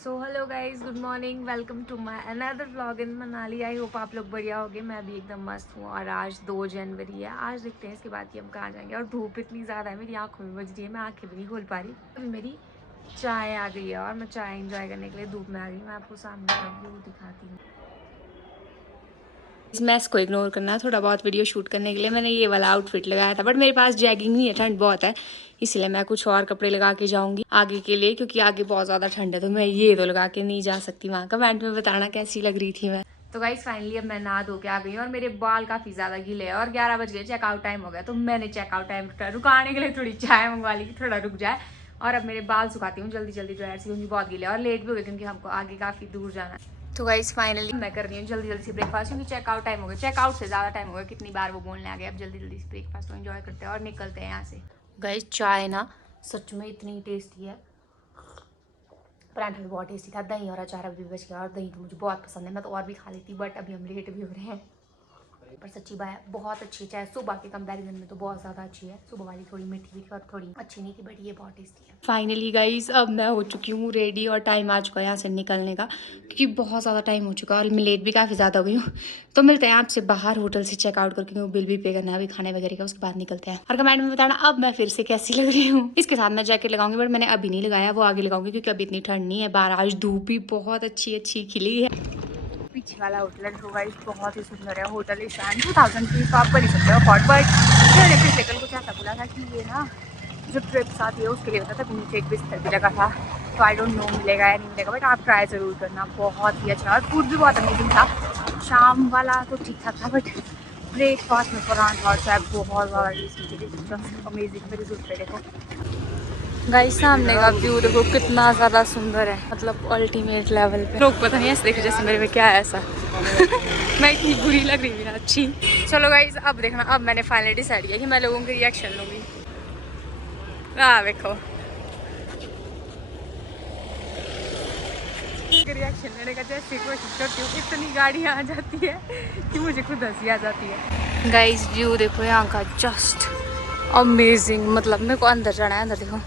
So hello guys, good morning, welcome to my another vlog in Manali. I hope आप लोग बढ़िया होगे। मैं भी एकदम मस्त हूँ। और आज 2 जनवरी है। आज देखते हैं इसके बाद कि हम कहाँ जाएंगे। और धूप इतनी ज़्यादा है, मेरी आंखों में बज रही है, मैं आंखें भी नहीं खोल पा रही। अभी मेरी चाय आ गई है और मैं चाय इंजॉय करने के लिए धूप में आ गई। मैं आपको सामने का व्यू दिखाती हूँ। इस मैस को इग्नोर करना, थोड़ा बहुत वीडियो शूट करने के लिए मैंने ये वाला आउटफिट लगाया था, बट मेरे पास जैगिंग नहीं है, ठंड बहुत है, इसलिए मैं कुछ और कपड़े लगा के जाऊंगी आगे के लिए, क्योंकि आगे बहुत ज़्यादा ठंड है। तो मैं ये तो लगा के नहीं जा सकती वहाँ। कमेंट में बताना कैसी लग रही थी मैं। तो गाइस फाइनली अब मैं नहा धो के आ गई हूँ और मेरे बाल काफ़ी ज़्यादा गीले हैं और 11 बज गए, चेकआउट टाइम हो गया। तो मैंने चेकआउट टाइम रुकाने के लिए थोड़ी चाय मंगवा ली कि थोड़ा रुक जाए। और अब मेरे बाल सुखाती हूँ जल्दी जल्दी ड्रायर से, क्योंकि बहुत गीले और लेट भी हो गए, क्योंकि हमको आगे काफ़ी दूर जाना है। तो गाइस फाइनली मैं कर रही हूँ जल्दी जल्दी से ब्रेकफास्ट, क्योंकि चेकआउट टाइम हो गया। चेकआउट से ज़्यादा टाइम हो गया, कितनी बार वो बोलने आ गए। अब जल्दी जल्दी से ब्रेकफास्ट को एंजॉय करते हैं और निकलते हैं यहाँ से। गाइस चाय ना सच में इतनी टेस्टी है, पराठा भी बहुत टेस्टी था, दही और अचार अभी बच गया। और दही तो मुझे बहुत पसंद है, मैं तो और भी खा लेती, बट अभी हम लेट भी हो रहे हैं। पर सच्ची बात बहुत अच्छी चाय, सुबह के कंपैरिजन में तो बहुत ज़्यादा अच्छी है। सुबह वाली थोड़ी मीठी भी थी और थोड़ी अच्छी नहीं थी, बट ये बहुत टेस्टी है। फाइनली गाइस अब मैं हो चुकी हूँ रेडी और टाइम आ चुका है यहाँ से निकलने का, क्योंकि बहुत ज़्यादा टाइम हो चुका है और मैं लेट भी काफ़ी ज़्यादा हो गई हूँ। तो मिलते हैं आपसे बाहर होटल से चेकआउट करके, क्योंकि बिल भी पे करना है अभी खाने वगैरह का, उसके बाद निकलते हैं। और कमेंट में बताना अब मैं फिर से कैसी लग रही हूँ। इसके साथ मैं जैकेट लगाऊंगी, बट मैंने अभी नहीं लगाया, वो आगे लगाऊंगी, क्योंकि अभी इतनी ठंड नहीं है बाहर। आज धूप भी बहुत अच्छी अच्छी खिली है। पीछे वाला होटल है, जो गाइस बहुत ही सुंदर है। होटल ईशान 2000 फीस तो आप कर ही सकते हो अफोर्ड, बट मैंने पिछले कल कुछ ऐसा बोला था कि ये ना जो ट्रिप्स आती है उसके लिए होता था, नीचे एक बिस्तर भी लगा था। तो आई डोंट नो मिलेगा या नहीं मिलेगा, बट आप ट्राई ज़रूर करना, बहुत ही अच्छा। और फूड भी बहुत अमेजिंग था। शाम वाला तो ठीक ठाक था, बट ब्रेकफास्ट में परांठा और चाय बहुत ज़्यादा टेस्टी थी, जस्ट अमेजिंग। मेरी जूट पे देखो गाइस, सामने का व्यू देखो कितना ज़्यादा सुंदर है, मतलब अल्टीमेट लेवल पे। लोग पता नहीं ऐसे देखे जैसे मेरे में क्या है ऐसा। मैं इतनी बुरी लग रही हूँ अच्छी। चलो गाइस अब देखना, अब मैंने फाइनली डिसाइड किया कि मैं लोगों के रिएक्शन लूँगी। देखो रिएक्शन लेने का जैसे कोशिश करती हूँ, इतनी गाड़ियाँ आ जाती है कि मुझे खुद हंसी आ जाती है। गाइस व्यू देखो यहाँ का, जस्ट अमेजिंग। मतलब मेरे को अंदर जाना है, अंदर देखो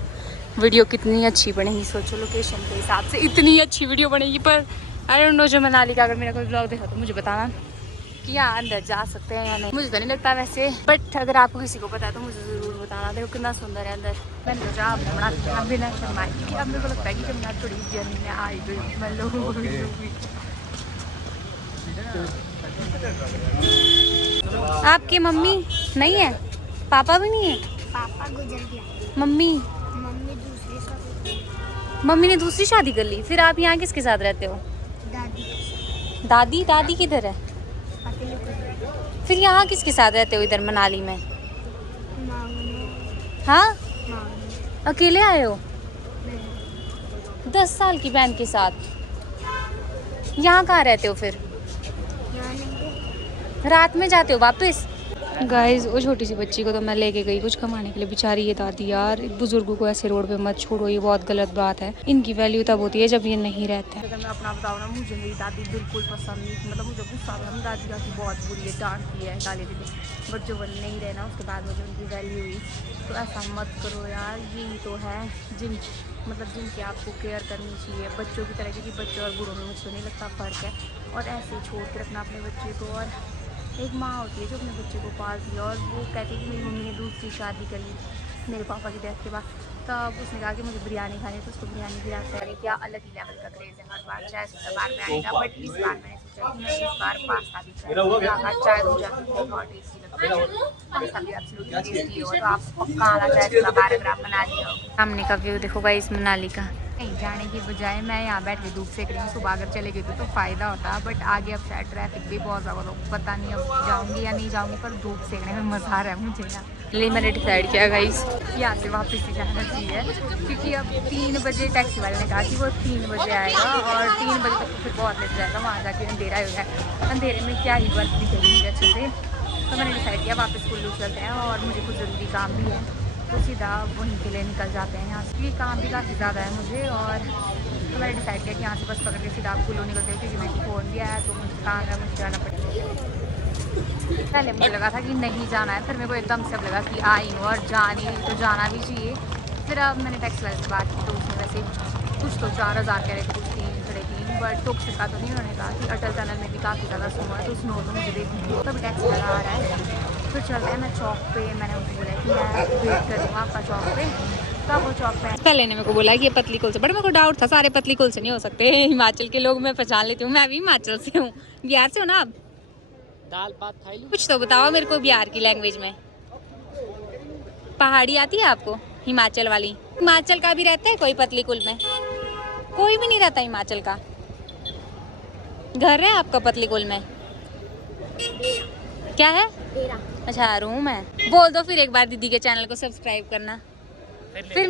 वीडियो कितनी अच्छी बनेगी। सोचो लोकेशन के हिसाब से इतनी अच्छी वीडियो बनेगी। पर आई डोंट नो, जो मनाली का अगर मेरा कोई ब्लॉग देखा तो मुझे बताना कि यहाँ अंदर जा सकते हैं या नहीं। मुझे तो नहीं लगता वैसे, बट अगर आपको किसी को पता है तो मुझे ज़रूर बताना। देखो कितना सुंदर है अंदर। मैंने सोचा अब मैं बिना शर्माए, क्योंकि अब मेरे को लगता है कि जब मैं थोड़ी जर्नी में आई गई हूँ, मैं लोगों को भी लूँगी। आपकी मम्मी नहीं है, पापा भी नहीं है? पापा गुजर गया। मम्मी मम्मी दूसरी शादी, मम्मी ने दूसरी शादी कर ली। फिर आप यहाँ किसके साथ रहते हो? दादी के साथ। दादी दादी किधर है? अकेले को फिर यहाँ किसके साथ रहते हो इधर मनाली में? मांगने हाँ मांगने अकेले आए हो नहीं, 10 साल की बहन के साथ? यहाँ कहाँ रहते हो फिर? यहाँ नहीं रात में जाते हो वापस? गाइस वो छोटी सी बच्ची को तो मैं लेके गई कुछ कमाने के लिए, बेचारी ये दादी यार, बुजुर्गों को ऐसे रोड पे मत छोड़ो, ये बहुत गलत बात है। इनकी वैल्यू तब होती है जब ये नहीं रहते हैं। अगर मैं अपना बताऊँ ना, मुझे मेरी दादी बिल्कुल पसंद नहीं, मतलब मुझे गुस्सा आता है। दादी काफ़ी बहुत बुरी है, डांटती है, गाली देती है, बट जो वो नहीं रहे ना उसके बाद मुझे उनकी वैल्यू हुई। तो ऐसा मत करो यार, यही तो है जिनकी आपको केयर करनी चाहिए बच्चों की तरह, क्योंकि बच्चों और बूढ़ों में मुझे नहीं लगता फ़र्क है। और ऐसे ही छोड़ के रखना अपने बच्चे को। और एक माँ होती है जो अपने बच्चे को पालती है। और वो कहती है कि मेरी मम्मी ने दूसरी शादी कर ली मेरे पापा की डेथ के बाद। तब उसने कहा कि मुझे बिरयानी खानी है, तो उसको बिरयानी खिलाते हैं। क्या अलग ही लेवल का क्रेज़ है, हर बार चाय से बार में आएगा, बट इस बार मैंने सोचा कि मैं इस बार पास्ता भी ट्राई। चाय तो मुझे बहुत टेस्टी लगती है, पास्ता भी एब्सोल्युटली टेस्टी हो, तो आप पक्का आना चाय बार अगर आप मनाली आओ। सामने का व्यू देखो गाइस मनाली का। कहीं जाने की बजाय मैं यहाँ बैठ के धूप सेक रही हूँ। सुबह अगर चले गई तो फ़ायदा होता, बट आगे अब शायद ट्रैफिक भी बहुत ज़्यादा हो, पता नहीं अब जाऊँगी या नहीं जाऊँगी, पर धूप सेकने में मज़ा आ रहा है मुझे यहाँ। इसलिए मैंने डिसाइड किया गाइस यहाँ से वापस ही जाना चाहिए, क्योंकि अब 3 बजे टैक्सी वाले ने कहा कि वो 3 बजे आएगा और 3 बजे तक तो फिर बहुत लेट जाएगा, वहाँ जाके अंधेरा हो जाए। अंधेरे में क्या ही बर्फ दिखेगी मुझे अच्छे से। तो मैंने डिसाइड किया वापस कुल्लू चलते हैं, और मुझे कुछ ज़रूरी काम भी है, तो सीधा वहीं के लिए निकल जाते हैं यहाँ से। ये काम भी काफ़ी ज़्यादा है मुझे। और तो मैंने डिसाइड किया कि यहाँ से बस पकड़ के सीधा कुल्लू निकलते हैं, क्योंकि मेरे को फ़ोन भी आया तो मुझे काम है, मुझे जाना पड़ेगा। पहले मुझे लगा था कि नहीं जाना है, फिर मेरे को एकदम से अब लगा कि आई हूँ और तो जाना भी चाहिए। फिर अब मैंने टैक्सी वाले से बात की, तो उसने वैसे कुछ तो 4000 कह रहे थे, कुछ 3 बट टॉक्सिक का तो नहीं, उन्होंने कहा कि अटल टनल में भी काफ़ी ज़्यादा स्नो है, तो स्नो तो मुझे देखूँगी। तभी टैक्सी लगा आ रहा है, फिर चलते हैं। मैं चौक पे, मैंने उनको बोला कि मैं वेट करूँगा आपका चौक पे, तो वो चौक पे पहले ने मेरे को बोला कि ये पतली कुलचे, बट मेरे को डाउट था सारे पतली कुलचे नहीं हो सकते, हिमाचल के लोग मैं पहचान लेती हूँ, मैं भी हिमाचल से हूँ। बिहार से हो ना आप? दाल भात खाई लो। कुछ तो बताओ मेरे को बिहार की लैंग्वेज में। पहाड़ी आती है आपको? हिमाचल वाली? हिमाचल का भी रहता है कोई पतली कुल में? कोई भी नहीं रहता हिमाचल का। घर है आपका पतली कुल में? क्या है? अच्छा रूम है। बोल दो फिर एक बार दीदी के चैनल को सब्सक्राइब करना।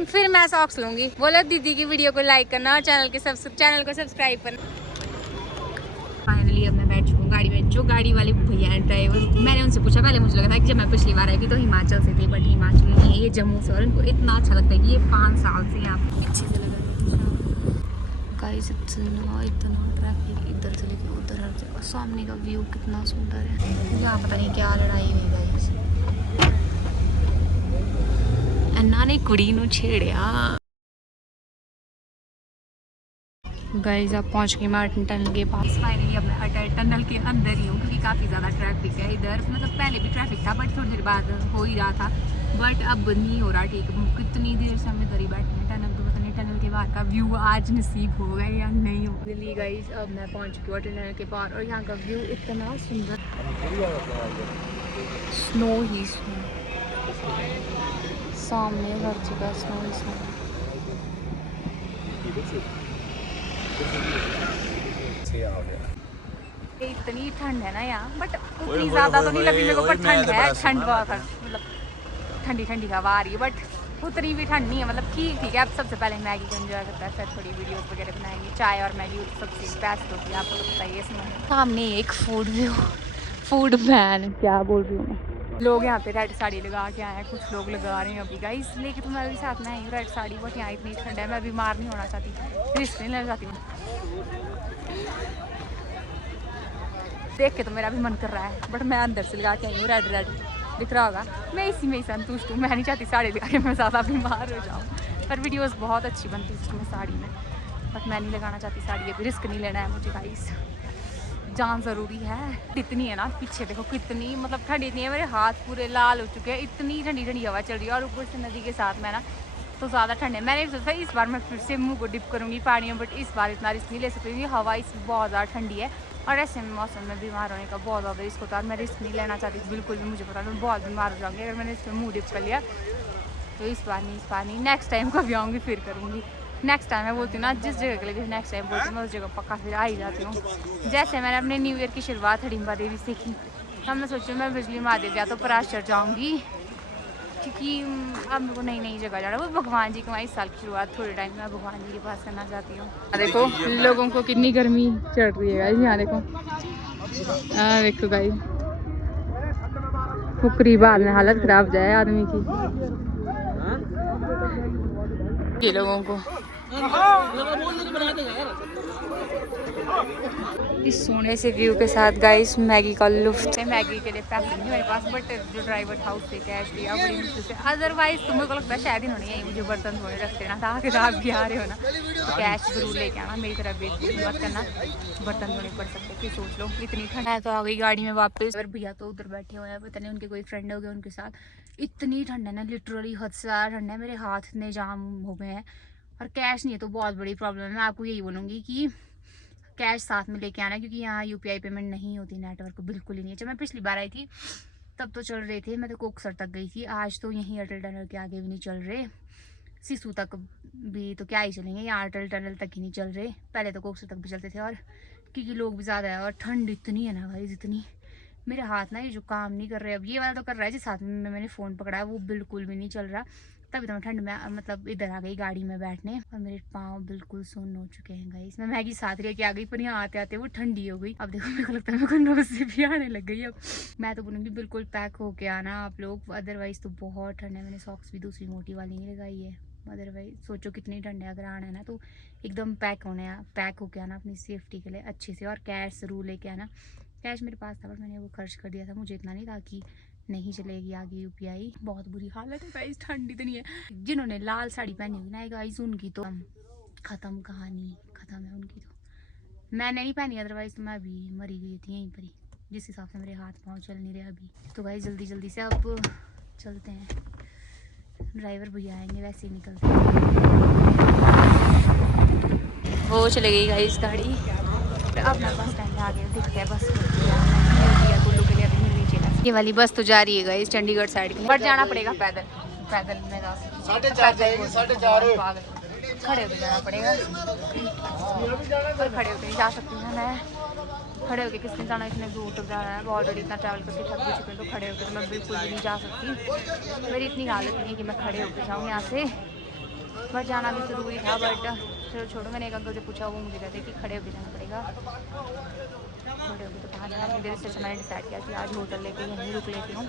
फिर मैं सॉक्स लूंगी। बोलो दीदी की वीडियो को लाइक करना और चैनल को सब्सक्राइब करना। फाइनली अब मैं बैठ चुकी हूँ गाड़ी में। जो गाड़ी वाले भैया हैं ड्राइवर, मैंने उनसे पूछा, पहले मुझे लगा था कि जब मैं पिछली बार आई थी तो हिमाचल से थे, बट हिमाचल नहीं है, ये जम्मू से। और इनको इतना अच्छा लगता है कि ये 5 साल से यहाँ पीछे से लगा गाइस। इतना ट्रैफिक इधर से लेके उधर, हर जगह। सामने का व्यू कितना सुंदर है। यहाँ पता नहीं क्या लड़ाई हुई गाइस। अन्ना ने कुड़ी नू छेड़िया। गाइस आप पहुंच गए मार्टिन टनल के पास। फाइनली अब मैं अटल टनल के अंदर ही हूँ, क्योंकि काफ़ी ज़्यादा ट्रैफिक है इधर। मतलब पहले भी ट्रैफिक था, बट थोड़ी देर बाद हो ही रहा था, बट अब नहीं हो रहा ठीक। कितनी देर से हम इधर ही बैठे हैं। टनल तो पता नहीं टनल के बाहर का व्यू आज नसीब होगा या नहीं होगा। दिल्ली गाइस अब मैं पहुँच चुकी हूँ अटल टनल के बाहर, और यहाँ का व्यू इतना सुंदर, स्नो ही स्नो, सामने हर जगह स्नो ही स्नो। इतनी ठंड है ना यहाँ, बट उतनी ज्यादा तो नहीं लगी मेरे को, पर ठंड है। ठंड बहुत है, मतलब ठंडी ठंडी हवा आ रही है, बट उतनी भी ठंड नहीं है। मतलब ठीक है। अब सबसे पहले मैगी को एंजॉय करता है, फिर थोड़ी वीडियोस वगैरह बनाएंगे। चाय और मैगी सबसे बेस्ट होती है, आपको तो पता ही है। इसमें सामने एक फूड वैन, क्या बोल रही हूँ मैं। लोग यहाँ पे रेड साड़ी लगा के आए हैं, कुछ लोग लगा रहे हैं अभी गाइस। लेके तो मैं भी साथ में आई हूँ रेड साड़ी, बट यहाँ इतनी ठंड है, मैं बीमार नहीं होना चाहती, रिस्क नहीं लेना चाहती हूँ। देख के तो मेरा भी मन कर रहा है, बट मैं अंदर से लगा के आई हूँ रेड दिख रहा होगा। मैं इसी में ही संतुष्ट हूँ, मैं नहीं चाहती साड़ी लगा के मैं ज़्यादा बीमार हो जाऊँ। पर वीडियोस बहुत अच्छी बनती है उसमें साड़ी में, बट मैं नहीं लगाना चाहती साड़ी, अभी रिस्क नहीं लेना है मुझे गाइस। जान ज़रूरी है। इतनी है ना, पीछे देखो कितनी मतलब ठंडी इतनी है, मेरे हाथ पूरे लाल हो चुके हैं। इतनी ठंडी ठंडी हवा चल रही है, और ऊपर से नदी के साथ में ना तो ज़्यादा ठंड है। मैंने सोचा इस बार मैं फिर से मुंह को डिप करूँगी पानी में, बट इस बार इतना रिस्क नहीं ले सकती, क्योंकि हवा इस बहुत ज़्यादा ठंडी है, और ऐसे मौसम में बीमार होने का बहुत ज़्यादा रिस्क होता है। मैं रिस्क नहीं लेना चाहती बिल्कुल भी, मुझे पता है मैं बहुत बीमार हो जाऊँगी अगर मैंने इसमें मुँह डिप कर लिया। तो इस बार नहीं, नेक्स्ट टाइम कभी आऊँगी फिर करूँगी। नेक्स्ट टाइम मैं बोलती हूँ ना, जिस जगह के लिए भी नेक्स्ट टाइम बोलती हूँ मैं उस जगह पक्का फिर आ ही जाती हूँ। जैसे मैंने अपने न्यू ईयर की शुरुआत हडिम्बा देवी से की, तब मैं सोची मैं बिजली महादेव या तो पराशर जाऊँगी, क्योंकि अब मेरे को नई जगह जाना। वो भगवान जी की इस साल की शुरुआत थोड़े टाइम में भगवान जी के पास करना चाहती हूँ। देखो लोगों को कितनी गर्मी चढ़ रही है गाइस, यहाँ देखो। देखो गाइस, फुकरी बाद में हालत खराब हो जाए आदमी की। ये लोगों को इस सोने से व्यू के साथ गाइस मैगी का लुफ्त है। मैगी के लिए पैसे नहीं मेरे पास, बट जो ड्राइवर था उससे कैश दिया बड़ी मुश्किल से। अदरवाइज तो मेरे को लगता है शायद इन्होंने यही मुझे बर्तन धोने रख देना था, अगर आप भी आ रहे हो ना तो कैश जरूर लेके आना, मेरी तरफ बेइज्जती मत करना, बर्तन धोने पड़ सकते। फिर सोच लो इतनी ठंड है। तो आ गई गाड़ी में वापस, अगर भैया तो उधर बैठे हुए हैं, पता नहीं उनके कोई फ्रेंड हो गए उनके साथ। इतनी ठंड है ना, लिटरली हद से ज़्यादा ठंड है, मेरे हाथ इतने जाम हो गए हैं। और कैश नहीं है तो बहुत बड़ी प्रॉब्लम है। मैं आपको यही बोलूँगी कि कैश साथ में लेके आना, क्योंकि यहाँ यूपीआई पेमेंट नहीं होती, नेटवर्क बिल्कुल ही नहीं है। जब मैं पिछली बार आई थी तब तो चल रहे थे, मैं तो कोकसर तक गई थी। आज तो यहीं अटल टनल के आगे भी नहीं चल रहे, सिसु तक भी तो क्या ही चलेंगे, यहाँ अटल टनल तक ही नहीं चल रहे। पहले तो कोकसर तक भी चलते थे, और क्योंकि लोग भी ज़्यादा है और ठंड इतनी है ना भाई, जितनी मेरे हाथ ना ये जो काम नहीं कर रहे। अब ये वाला तो कर रहा है, जिस हाथ में मैंने फ़ोन पकड़ा है वो बिल्कुल भी नहीं चल रहा। तभी तो मैं ठंड में मतलब इधर आ गई गाड़ी में बैठने, और मेरे पाँव बिल्कुल सुन्न हो चुके हैं गाइस। मैं मैगी साथ लेके आ गई, पर यहाँ आते आते वो ठंडी हो गई। अब देखो मेरे को लगता है मेरे को नोज़ से भी आने लग गई। अब मैं तो बोलूँगी बिल्कुल पैक होके आना आप लोग, अदरवाइज़ तो बहुत ठंड है। मैंने सॉक्स भी दूसरी मोटी वाली नहीं लगाई है, अदरवाइज सोचो कितनी ठंड है। अगर आना है ना तो एकदम पैक होके आना अपनी सेफ्टी के लिए अच्छे से। और कैश जरूर लेके आना। कैश मेरे पास था, बट मैंने वो खर्च कर दिया था, मुझे इतना नहीं था कि नहीं चलेगी आगे यूपीआई। बहुत बुरी हालत है गाइस, ठंड इतनी है। जिन्होंने लाल साड़ी पहनी हुई ना गाइस, उनकी तो खत्म, कहानी खत्म है उनकी तो। मैंने नहीं पहनी, अदरवाइज तो मैं अभी मरी गई थी यहीं पर ही, जिस हिसाब से मेरे हाथ पाँव चल नहीं रहे अभी। तो भाई जल्दी जल्दी से अब चलते हैं, ड्राइवर भैया आएंगे वैसे ही निकलते हैं। वो चले गई गाइस गाड़ी। अब मैं बस स्टैंड आ गए, दिखते हैं बस कुल्लू के लिए अभी नीचे। ये वाली बस तो जा रही है गाइस चंडीगढ़ साइड के, बट जाना पड़ेगा पैदल, पैदल में 4:30 जाएगी, 4:30 खड़े होकर जाना पड़ेगा, पर खड़े होकर नहीं जा सकती ना मैं, खड़े होकर किस दिन जाना, इतने दूर तक जाना है, ऑलरेडी इतना ट्रैवल करके थक भी चुके हैं, तो खड़े होकर तो मैं बिल्कुल भी नहीं जा सकती, मेरी इतनी हालत नहीं है कि मैं खड़े होकर जाऊँ यहाँ से, बट जाना भी ज़रूरी था, बट चलो छोड़ो। मैंने एक अंकल से पूछा, वो मुझे कहते कि खड़े होकर जाना पड़ेगा, खड़े होकर तो कहाँ जाना। मेरे से मैंने डिसाइड किया कि आज होटल लेके यहीं रुक लेती हूँ,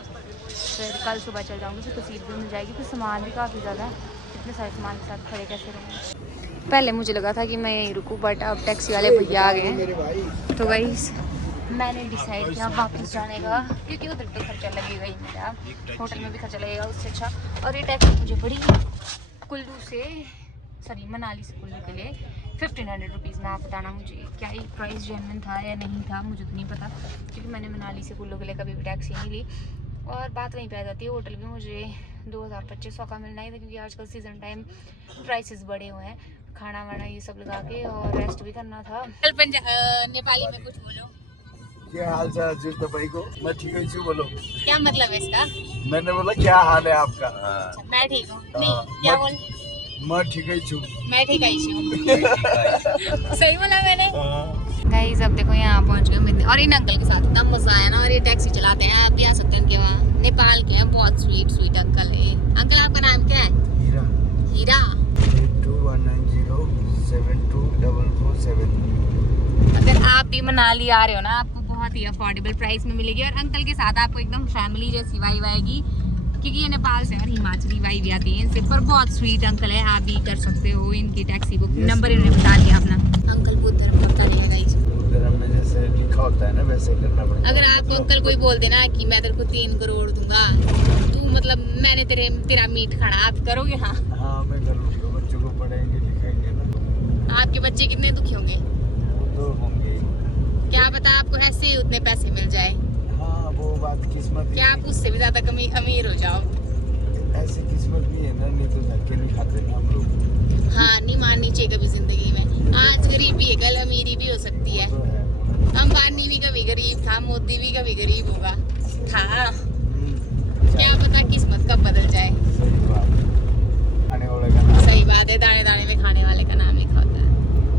फिर कल सुबह चल जाऊँगी, फिर तो सीट भी मिल जाएगी, फिर सामान भी काफ़ी ज़्यादा है, इतने सारे सामान के साथ खड़े कैसे रहूँगी। पहले मुझे लगा था कि मैं यहीं रुकूँ, बट अब टैक्सी वाले भैया आ गए हैं, तो गाइस मैंने डिसाइड किया वापस जाने का, क्योंकि उधर तो खर्चा लगेगा ही मेरा, होटल में भी खर्चा लगेगा उससे अच्छा। और ये टैक्सी मुझे पड़ी कुल्लू से, सॉरी मनाली से कुल्लू के लिए 1500 रुपीज़ में। आप बताना मुझे क्या ये प्राइस जेन्युइन था या नहीं था, मुझे तो नहीं पता, क्योंकि मैंने मनाली से कुल्लू के लिए कभी भी टैक्सी नहीं ली। और बात वहीं पे आ जाती है, होटल भी मुझे 2000-2500 का मिलना ही था, क्योंकि आजकल सीज़न टाइम प्राइसेस बढ़े हुए हैं, खाना वाना ये सब लगा के, और रेस्ट भी करना था। नेपाली में कुछ बोलो। क्या हाल चाल है भाई को? मैं ठीक हूँ, बोलो। क्या मतलब है इसका? मैंने बोला क्या हाल है आपका? मैं ठीक हूँ। नहीं क्या बोल? मैं ठीक हूँ। मैं ठीक हूँ। सही बोला मैंने। गाइस अब देखो यहाँ पहुँच गए, और इन अंकल के साथ इतना मजा आया ना, और ये टैक्सी चलाते हैं, आप भी आ सकते हैं उनके वहाँ, नेपाल के हैं, बहुत स्वीट स्वीट अंकल है। अंकल आपका नाम क्या है? हीरा। हीरा। 8190724447। अगर आप भी मनाली आ रहे हो ना, आपको बहुत ही अफोर्डेबल प्राइस में मिलेगी, और अंकल के साथ आपको एकदम फैमिली जैसी वाइब आएगी, क्योंकि ये नेपाल से और हिमाचली वाइब आती है इनसे, पर बहुत स्वीट अंकल है, आप भी कर सकते हो इनकी टैक्सी बुक। नंबर इन्होंने बता दिया अपना। अंकल बुद्ध धर्म होता नहीं है गाइस, धर्म में जैसे लिखा होता है ना वैसे करना पड़ता है। अगर आपको अंकल कोई बोल देना कि मैं तेरे को 3 करोड़ दूंगा, तू मतलब मैंने तेरा मीट खाना, आप करोगे? हाँ हाँ मैं कर लूँगा, बच्चों को पढ़ाएंगे लिखाएंगे ना। आपके बच्चे कितने दुखी होंगे? तो होंगे, क्या पता आपको ऐसे ही उतने पैसे मिल जाए। हाँ वो बात किस्मत क्या आप उससे भी ज्यादा अमीर हो जाओ? ऐसी किस्मत भी है ना, नहीं तो धक्के नहीं खाते ना हम लोग। हाँ नहीं माननी चाहिए कभी जिंदगी में, आज गरीबी है कल अमीरी भी हो सकती है। तो है। अंबानी भी कभी गरीब था, मोदी भी कभी गरीब होगा था, क्या पता किस्मत कब बदल जाए। सही बात। खाने वाले का नाम। सही बात है, दाने दाने में खाने वाले का नाम लिखा होता है,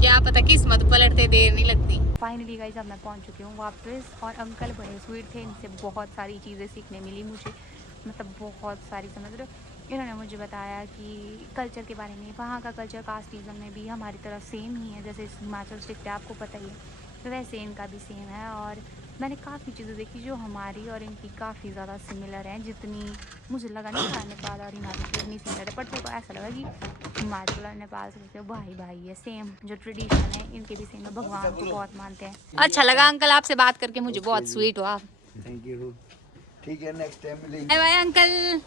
क्या पता किस्मत पलटते देर नहीं लगती। फाइनली गाइस अब मैं पहुंच चुकी हूँ वापस, और अंकल बड़े स्वीट थे, इनसे बहुत सारी चीज़ें सीखने मिली मुझे, मतलब बहुत सारी, समझ रहे हो। इन्होंने मुझे बताया कि कल्चर के बारे में, वहाँ का कल्चर कास्टिज़म में भी हमारी तरह सेम ही है, जैसे हिमाचल स्टेट आपको पता ही है, तो वैसे इनका भी सेम है। और मैंने काफ़ी चीज़ें देखी जो हमारी और इनकी काफ़ी ज़्यादा सिमिलर हैं, जितनी मुझे लगा नहीं था नेपाल और हिमाचल की इतनी सिमिलर है, बट मेरे को ऐसा लगा कि हिमाचल और नेपाल से भाई भाई है, सेम जो ट्रेडिशन है इनके भी सेम है, भगवान को बहुत मानते हैं। अच्छा लगा अंकल आपसे बात करके, मुझे बहुत स्वीट हुआ। Thank you. ठीक है, नेक्स्ट टाइम मिलेंगे। Bye bye uncle.